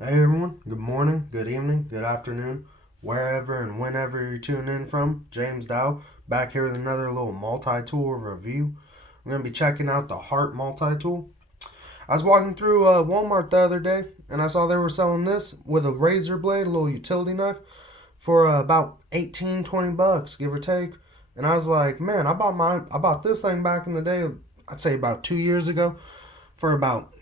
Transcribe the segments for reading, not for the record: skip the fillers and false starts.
Hey everyone, good morning, good evening, good afternoon, wherever and whenever you're tuning in from. James Dow back here with another little multi-tool review. I'm going to be checking out the Hart multi-tool. I was walking through Walmart the other day and I saw they were selling this with a razor blade, a little utility knife, for about 18, 20 bucks, give or take. And I was like, man, I bought this thing back in the day, I'd say about 2 years ago, for about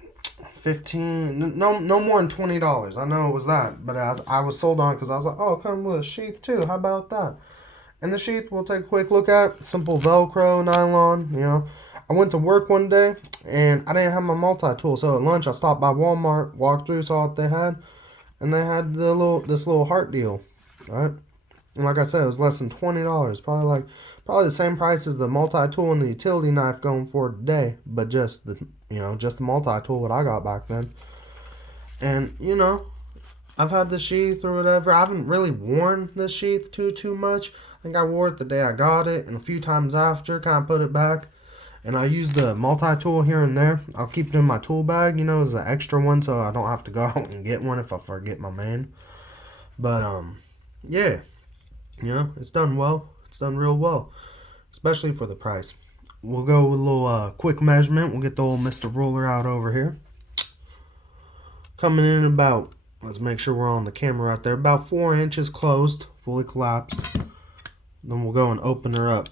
15, no more than $20. I know it was that, but I was sold on because I was like, oh, come with a sheath too, how about that? And the sheath we'll take a quick look at. Simple Velcro, nylon. I went to work one day and I didn't have my multi-tool, so at lunch I stopped by Walmart, walked through, saw what they had, and they had this little Hart deal, right? And like I said, it was less than $20, probably the same price as the multi-tool and the utility knife going for today, but just the multi-tool what I got back then. And I've had the sheath or whatever. I haven't really worn this sheath too much. I think I wore it the day I got it, and a few times after, kind of put it back. And I use the multi-tool here and there. I'll keep it in my tool bag, as an extra one, so I don't have to go out and get one if I forget my main. But yeah, it's done well. It's done real well, especially for the price. We'll go with a little quick measurement. We'll get the old Mr. Ruler out over here. Coming in about, let's make sure we're on the camera right there, about 4 inches closed, fully collapsed. Then we'll go and open her up.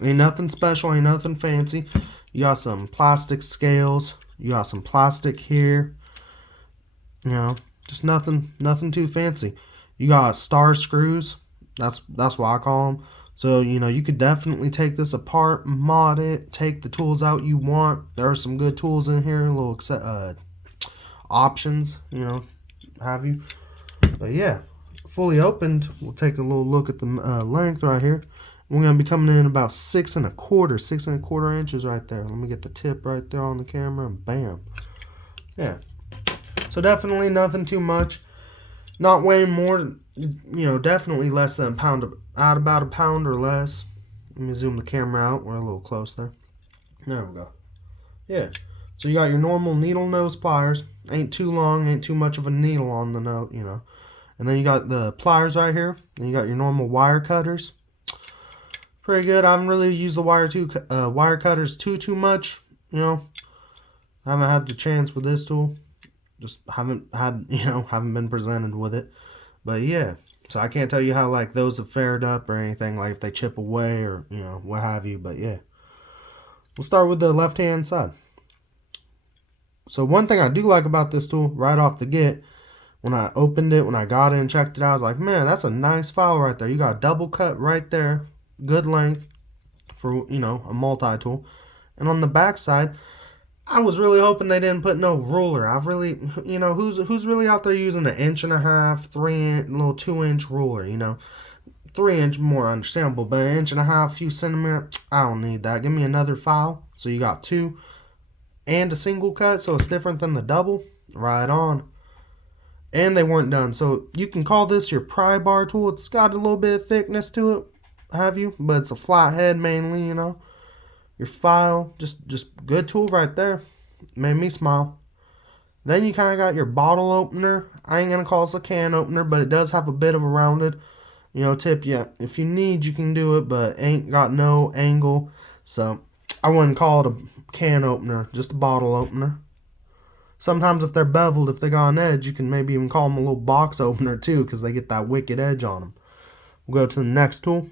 Ain't nothing special, ain't nothing fancy. You got some plastic scales. You got some plastic here. Just nothing too fancy. You got star screws. That's what I call them. So, you could definitely take this apart, mod it, take the tools out you want. There are some good tools in here, little options, have you. But yeah, fully opened, we'll take a little look at the length right here. We're going to be coming in about 6.25 inches right there. Let me get the tip right there on the camera, and bam. Yeah. So definitely nothing too much. Not weighing more, definitely less than a pound, at about a pound or less. Let me zoom the camera out. We're a little close there. There we go. Yeah. So you got your normal needle nose pliers. Ain't too long, ain't too much of a needle on the note, And then you got the pliers right here. And you got your normal wire cutters. Pretty good. I haven't really used the wire cutters too much, I haven't had the chance with this tool. Just haven't been presented with it. But yeah, so I can't tell you how like those have fared up or anything, like if they chip away or what have you. But yeah, we'll start with the left hand side. So one thing I do like about this tool right off the get, when I opened it, when I got it and checked it out, I was like, man, that's a nice file right there. You got a double cut right there, good length for a multi-tool. And on the back side, I was really hoping they didn't put no ruler. I've really, who's really out there using an 1.5 inch, 3 inch, little 2 inch ruler, 3 inch more understandable, but 1.5 inch, few centimeters, I don't need that. Give me another file. So you got two and a single cut, so it's different than the double. Right on. And they weren't done. So you can call this your pry bar tool. It's got a little bit of thickness to it, have you? But it's a flat head mainly, Your file, just good tool right there. Made me smile. Then you kind of got your bottle opener. I ain't going to call this a can opener, but it does have a bit of a rounded, tip. Yeah, if you need, you can do it, but ain't got no angle. So I wouldn't call it a can opener, just a bottle opener. Sometimes if they're beveled, if they got an edge, you can maybe even call them a little box opener too, because they get that wicked edge on them. We'll go to the next tool.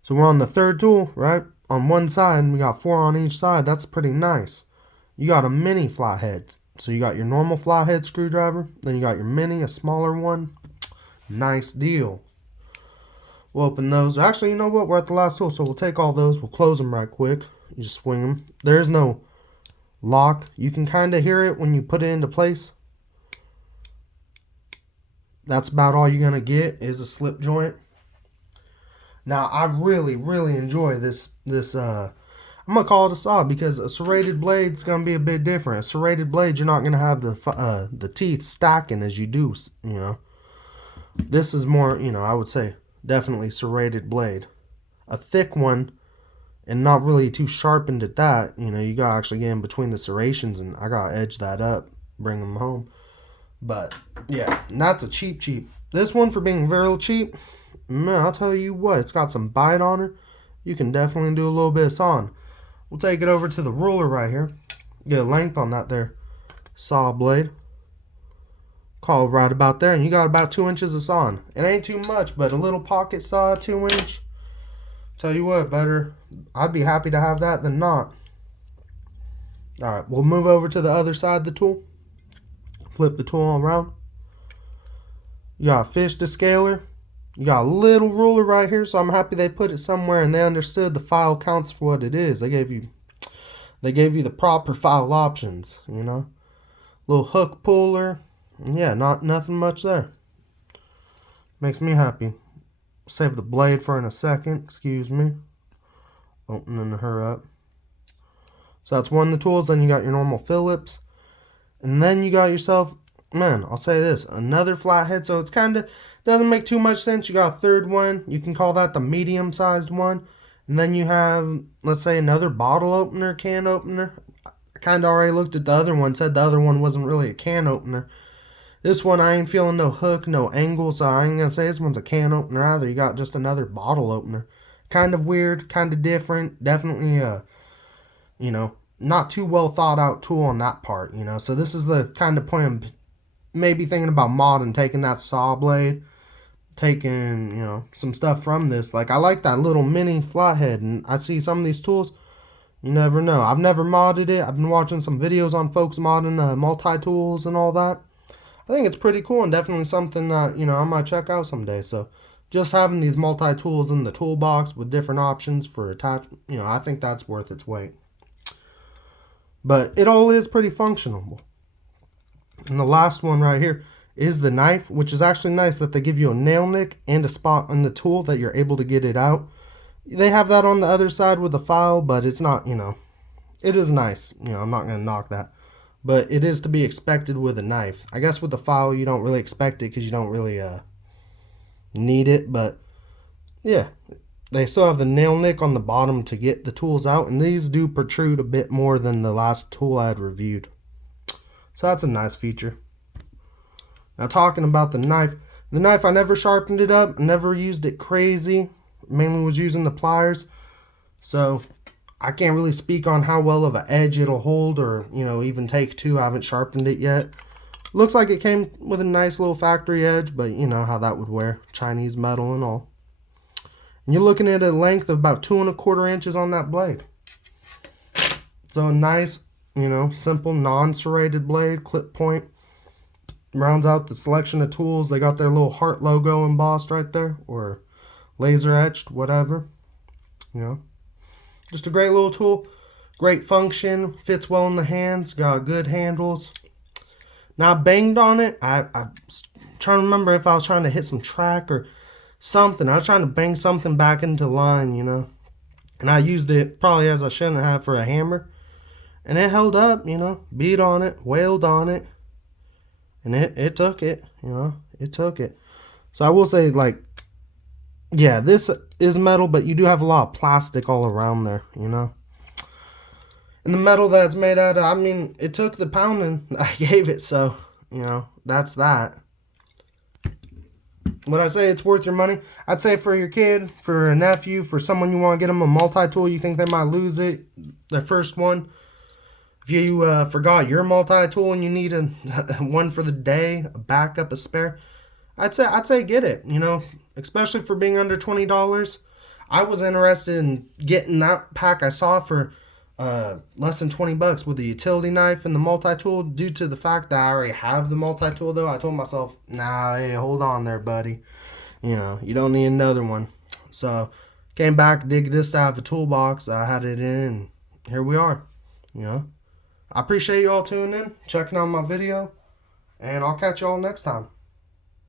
So we're on the third tool, right? On one side, we got 4 on each side. That's pretty nice. You got a mini flathead. So you got your normal flathead screwdriver. Then you got your mini, a smaller one. Nice deal. We'll open those. Actually, you know what? We're at the last tool, so we'll take all those. We'll close them right quick. You just swing them. There's no lock. You can kind of hear it when you put it into place. That's about all you're going to get is a slip joint. Now, I really, really enjoy this I'm going to call it a saw because a serrated blade's going to be a bit different. A serrated blade, you're not going to have the teeth stacking as you do, This is more, I would say definitely serrated blade. A thick one and not really too sharpened at that, you got to actually get in between the serrations, and I got to edge that up bring them home. But yeah, and that's a cheap. This one, for being very cheap, man, I'll tell you what, it's got some bite on her. You can definitely do a little bit of sawing. We'll take it over to the ruler right here. Get a length on that there saw blade. Call right about there, and you got about 2 inches of sawing. It ain't too much, but a little pocket saw, 2 inch. Tell you what, better. I'd be happy to have that than not. Alright, we'll move over to the other side of the tool. Flip the tool around. You got a fish descaler. You got a little ruler right here, so I'm happy they put it somewhere and they understood the file counts for what it is. They gave you the proper file options, you know. Little hook puller. Yeah, nothing much there. Makes me happy. Save the blade for in a second. Excuse me. Opening her up. So that's one of the tools. Then you got your normal Phillips. And then you got yourself, man, I'll say this, another flathead. So it's kind of, doesn't make too much sense. You got a third one. You can call that the medium-sized one. And then you have, let's say, another bottle opener, can opener. I kind of already looked at the other one, said the other one wasn't really a can opener. This one, I ain't feeling no hook, no angle, so I ain't going to say this one's a can opener either. You got just another bottle opener. Kind of weird, kind of different. Definitely, you know, not too well thought out tool on that part, you know. So this is the kind of point I'm maybe thinking about modding, taking that saw blade, taking, you know, some stuff from this. Like, I like that little mini flathead, and I see some of these tools, you never know. I've never modded it. I've been watching some videos on folks modding multi-tools and all that. I think it's pretty cool and definitely something that, you know, I might check out someday. So just having these multi-tools in the toolbox with different options for attachment, you know, I think that's worth its weight. But it all is pretty functional. And the last one right here is the knife, which is actually nice that they give you a nail nick and a spot on the tool that you're able to get it out. They have that on the other side with the file, but it's not, you know, it is nice. You know, I'm not going to knock that. But it is to be expected with a knife. I guess with the file, you don't really expect it because you don't really need it. But yeah, they still have the nail nick on the bottom to get the tools out. And these do protrude a bit more than the last tool I had reviewed. So that's a nice feature. Now talking about the knife I never sharpened it up. Never used it crazy. Mainly was using the pliers. So I can't really speak on how well of an edge it'll hold or, you know, even take two. I haven't sharpened it yet. Looks like it came with a nice little factory edge, but you know how that would wear. Chinese metal and all. And you're looking at a length of about 2 1/4 inches on that blade. So a nice, you know, simple non-serrated blade, clip point. Rounds out the selection of tools. They got their little Hart logo embossed right there, or laser etched, whatever. You know. Just a great little tool, great function, fits well in the hands, got good handles. Now I banged on it. I was trying to remember if I was trying to hit some track or something. I was trying to bang something back into line, you know. And I used it probably as I shouldn't have for a hammer. And it held up, you know, beat on it, wailed on it. And it took it, you know, it took it. So I will say, like, yeah, this is metal, but you do have a lot of plastic all around there, you know. And the metal that it's made out of, I mean, it took the pounding I gave it, so, you know, that's that. Would I say it's worth your money? I'd say for your kid, for a nephew, for someone you want to get them a multi-tool, you think they might lose it, their first one. If you forgot your multi-tool and you need a one for the day, a backup, a spare, I'd say get it, you know, especially for being under $20. I was interested in getting that pack I saw for less than $20 with the utility knife and the multi-tool due to the fact that I already have the multi-tool though. I told myself, nah, hey, hold on there, buddy. You know, you don't need another one. So came back, dig this out of the toolbox. I had it in, and here we are, you know. I appreciate you all tuning in, checking out my video, and I'll catch you all next time.